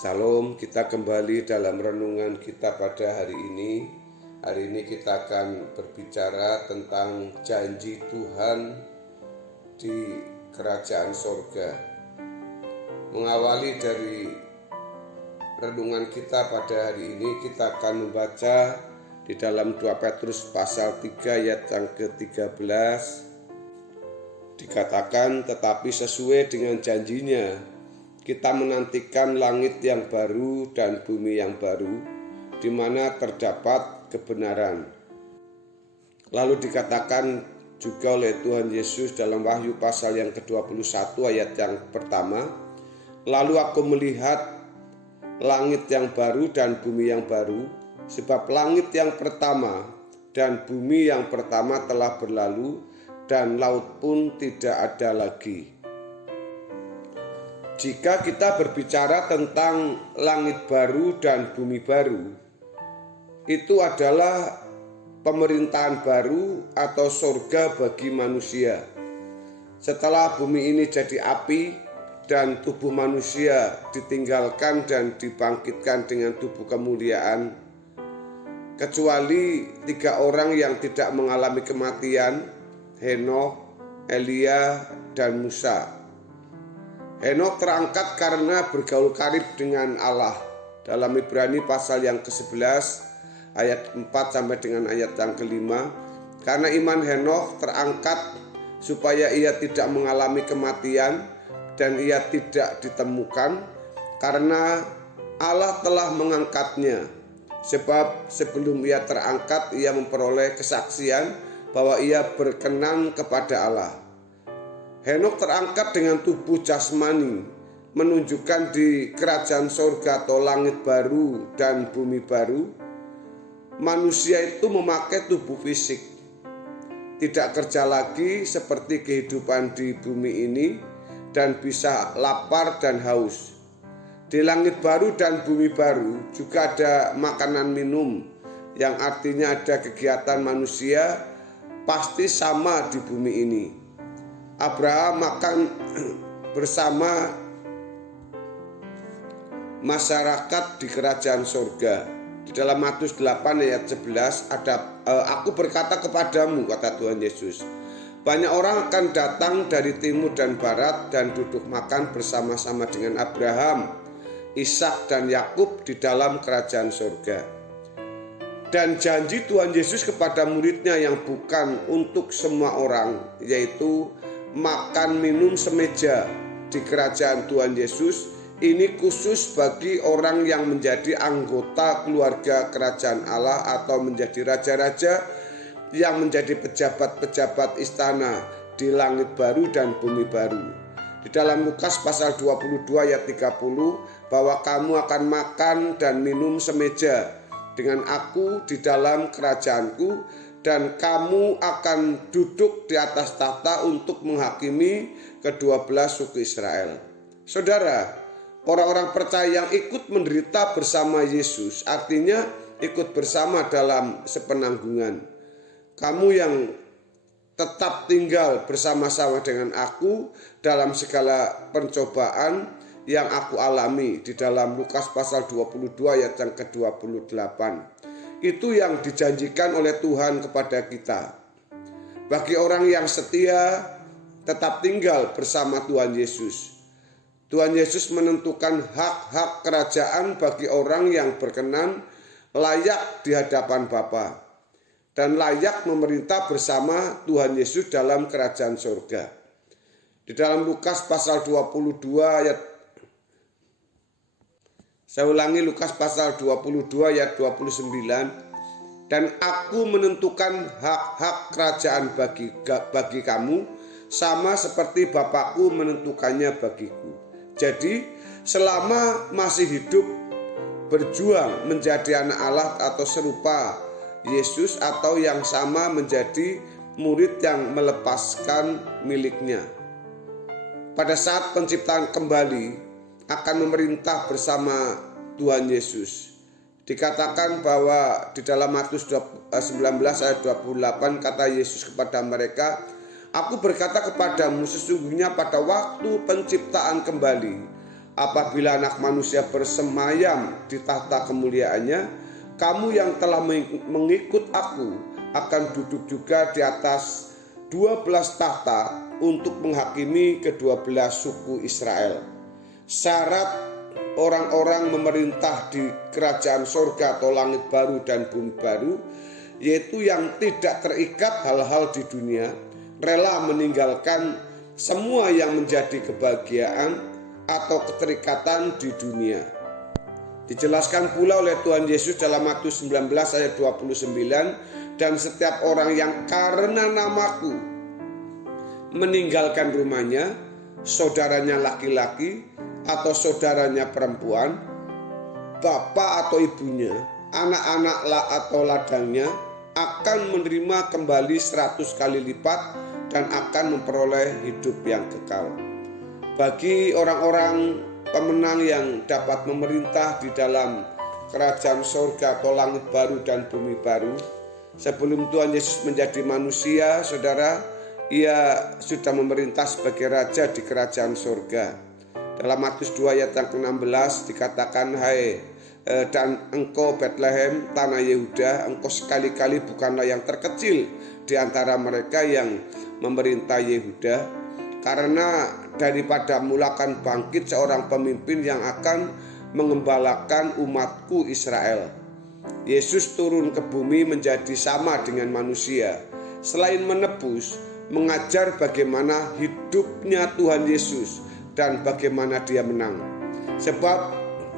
Salam, kita kembali dalam renungan kita pada hari ini. Hari ini kita akan berbicara tentang janji Tuhan di kerajaan sorga. Mengawali dari renungan kita pada hari ini, kita akan membaca di dalam 2 Petrus pasal 3 ayat yang ke-13. Dikatakan, tetapi sesuai dengan janjinya, kita menantikan langit yang baru dan bumi yang baru, di mana terdapat kebenaran. Lalu dikatakan juga oleh Tuhan Yesus dalam Wahyu pasal yang ke-21 ayat yang pertama, lalu aku melihat langit yang baru dan bumi yang baru, sebab langit yang pertama dan bumi yang pertama telah berlalu, dan laut pun tidak ada lagi. Jika kita berbicara tentang langit baru dan bumi baru, itu adalah pemerintahan baru atau surga bagi manusia. Setelah bumi ini jadi api dan tubuh manusia ditinggalkan dan dibangkitkan dengan tubuh kemuliaan, kecuali 3 orang yang tidak mengalami kematian, Henokh, Elia, dan Musa. Henokh terangkat karena bergaul karib dengan Allah. Dalam Ibrani pasal yang ke-11 ayat 4 sampai dengan ayat yang ke-5, karena iman Henokh terangkat supaya ia tidak mengalami kematian dan ia tidak ditemukan, karena Allah telah mengangkatnya. Sebab sebelum ia terangkat, ia memperoleh kesaksian bahwa ia berkenan kepada Allah. Henokh terangkat dengan tubuh jasmani, menunjukkan di kerajaan sorga atau langit baru dan bumi baru, manusia itu memakai tubuh fisik, tidak kerja lagi seperti kehidupan di bumi ini, dan bisa lapar dan haus. Di langit baru dan bumi baru juga ada makanan minum, yang artinya ada kegiatan manusia pasti sama di bumi ini. Abraham makan bersama masyarakat di kerajaan sorga. Di dalam Matius 8 ayat 11 ada, aku berkata kepadamu, kata Tuhan Yesus, banyak orang akan datang dari timur dan barat dan duduk makan bersama-sama dengan Abraham, Ishak dan Yakub di dalam kerajaan sorga. Dan janji Tuhan Yesus kepada muridnya yang bukan untuk semua orang, yaitu makan minum semeja di kerajaan Tuhan Yesus, ini khusus bagi orang yang menjadi anggota keluarga kerajaan Allah atau menjadi raja-raja yang menjadi pejabat-pejabat istana di langit baru dan bumi baru. Di dalam Lukas pasal 22 ayat 30, bahwa kamu akan makan dan minum semeja dengan aku di dalam kerajaanku, dan kamu akan duduk di atas tahta untuk menghakimi ke-12 suku Israel. Saudara, orang-orang percaya yang ikut menderita bersama Yesus, artinya ikut bersama dalam sepenanggungan. Kamu yang tetap tinggal bersama-sama dengan aku dalam segala pencobaan yang aku alami, di dalam Lukas pasal 22 ayat yang ke-28. Itu yang dijanjikan oleh Tuhan kepada kita. Bagi orang yang setia tetap tinggal bersama Tuhan Yesus. Tuhan Yesus menentukan hak-hak kerajaan bagi orang yang berkenan layak di hadapan Bapa dan layak memerintah bersama Tuhan Yesus dalam kerajaan surga. Di dalam Lukas pasal 22 ayat, saya ulangi, Lukas pasal 22 ayat 29, dan aku menentukan hak-hak kerajaan bagi kamu, sama seperti Bapakku menentukannya bagiku. Jadi selama masih hidup, berjuang menjadi anak Allah atau serupa Yesus, atau yang sama menjadi murid yang melepaskan miliknya. Pada saat penciptaan kembali akan memerintah bersama Tuhan Yesus. Dikatakan bahwa di dalam Matius 19 ayat 28 kata Yesus kepada mereka, aku berkata kepadamu, sesungguhnya pada waktu penciptaan kembali Apabila Anak Manusia bersemayam di tahta kemuliaannya, kamu yang telah mengikut aku akan duduk juga di atas 12 tahta untuk menghakimi ke-12 suku Israel. Syarat orang-orang memerintah di kerajaan sorga atau langit baru dan bumi baru, yaitu yang tidak terikat hal-hal di dunia, rela meninggalkan semua yang menjadi kebahagiaan atau keterikatan di dunia. Dijelaskan pula oleh Tuhan Yesus dalam Matius 19 ayat 29, dan setiap orang yang karena namaku meninggalkan rumahnya, saudaranya laki-laki atau saudaranya perempuan, bapak atau ibunya, anak-anak atau ladangnya, akan menerima kembali 100 kali lipat dan akan memperoleh hidup yang kekal. Bagi orang-orang pemenang yang dapat memerintah di dalam kerajaan sorga atau langit baru dan bumi baru, sebelum Tuhan Yesus menjadi manusia, saudara, ia sudah memerintah sebagai raja di kerajaan sorga. Dalam Matius 2 ayat yang ke-16 dikatakan, hai dan engkau Bethlehem tanah Yehuda, engkau sekali-kali bukanlah yang terkecil di antara mereka yang memerintah Yehuda, karena daripada mulakan bangkit seorang pemimpin yang akan mengembalakan umatku Israel. Yesus turun ke bumi menjadi sama dengan manusia. Selain menebus, mengajar bagaimana hidupnya Tuhan Yesus dan bagaimana dia menang. Sebab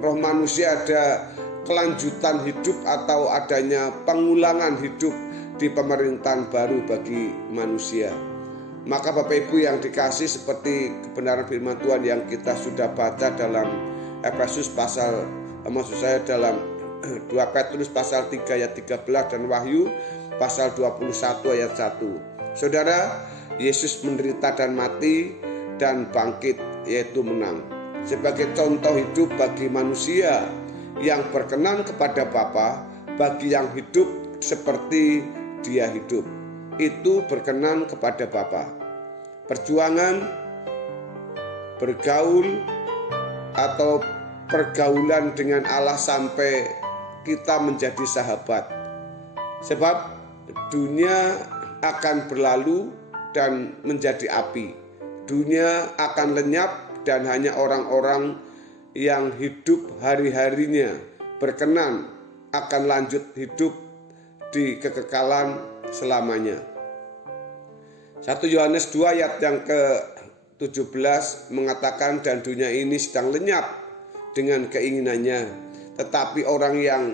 roh manusia ada kelanjutan hidup atau adanya pengulangan hidup di pemerintahan baru bagi manusia. Maka Bapak Ibu yang dikasih, seperti kebenaran firman Tuhan yang kita sudah baca dalam Efesus dalam 2 Petrus pasal 3 ayat 13 dan Wahyu pasal 21 ayat 1. Saudara, Yesus menderita dan mati dan bangkit, yaitu menang, sebagai contoh hidup bagi manusia yang berkenan kepada Bapa, bagi yang hidup seperti dia hidup. Itu berkenan kepada Bapa. Perjuangan, bergaul atau pergaulan dengan Allah sampai kita menjadi sahabat. Sebab dunia akan berlalu dan menjadi api. Dunia akan lenyap dan hanya orang-orang yang hidup hari-harinya berkenan akan lanjut hidup di kekekalan selamanya. 1 Yohanes 2 ayat yang ke-17 mengatakan, dan dunia ini sedang lenyap dengan keinginannya, tetapi orang yang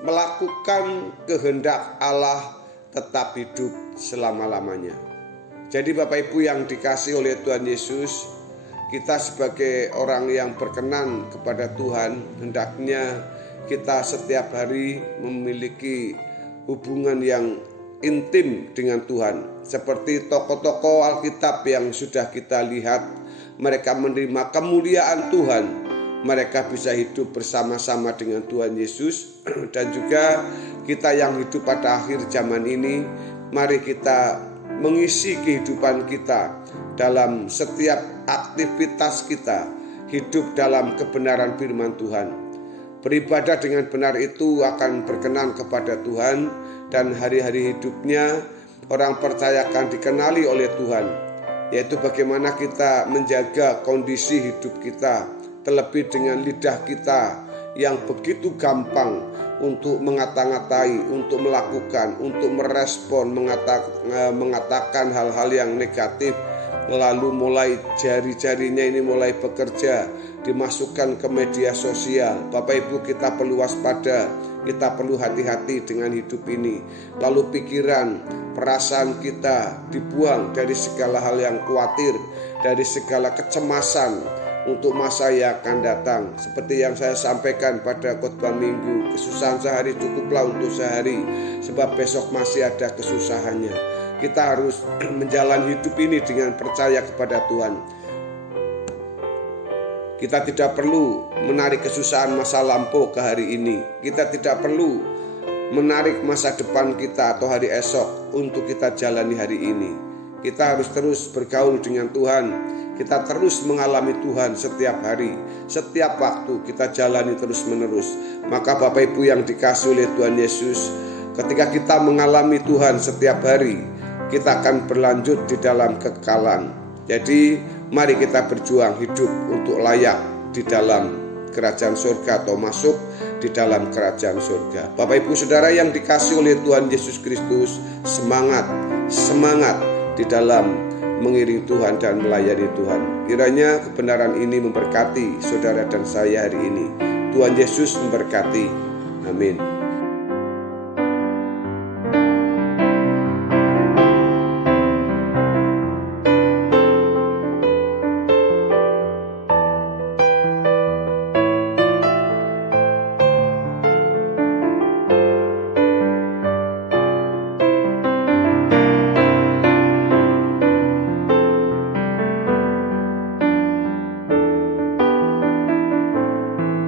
melakukan kehendak Allah tetap hidup selama-lamanya. Jadi Bapak Ibu yang dikasih oleh Tuhan Yesus, kita sebagai orang yang berkenan kepada Tuhan, hendaknya kita setiap hari memiliki hubungan yang intim dengan Tuhan. Seperti tokoh-tokoh Alkitab yang sudah kita lihat, mereka menerima kemuliaan Tuhan, mereka bisa hidup bersama-sama dengan Tuhan Yesus. Dan juga kita yang hidup pada akhir zaman ini, mari kita mengisi kehidupan kita dalam setiap aktivitas kita, hidup dalam kebenaran firman Tuhan. Beribadah dengan benar itu akan berkenan kepada Tuhan, dan hari-hari hidupnya orang percaya akan dikenali oleh Tuhan, yaitu bagaimana kita menjaga kondisi hidup kita, terlebih dengan lidah kita yang begitu gampang untuk mengata-ngatai, untuk melakukan, untuk merespon, mengatakan hal-hal yang negatif, lalu mulai jari-jarinya ini mulai bekerja, dimasukkan ke media sosial. Bapak Ibu, kita perlu waspada, kita perlu hati-hati dengan hidup ini. Lalu pikiran, perasaan kita dibuang dari segala hal yang khawatir, dari segala kecemasan untuk masa yang akan datang. Seperti yang saya sampaikan pada khotbah minggu, kesusahan sehari cukuplah untuk sehari, sebab besok masih ada kesusahannya. Kita harus menjalani hidup ini dengan percaya kepada Tuhan. Kita tidak perlu menarik kesusahan masa lampau ke hari ini. Kita tidak perlu menarik masa depan kita atau hari esok untuk kita jalani hari ini. Kita harus terus bergaul dengan Tuhan. kita terus mengalami Tuhan setiap hari, setiap waktu kita jalani terus menerus. Maka Bapak Ibu yang dikasihi oleh Tuhan Yesus, ketika kita mengalami Tuhan setiap hari, kita akan berlanjut di dalam kekekalan. Jadi mari kita berjuang hidup untuk layak di dalam kerajaan surga atau masuk di dalam kerajaan surga. Bapak Ibu Saudara yang dikasihi oleh Tuhan Yesus Kristus, semangat di dalam mengiring Tuhan dan melayani Tuhan. Kiranya kebenaran ini memberkati saudara dan saya hari ini. Tuhan Yesus memberkati. Amin.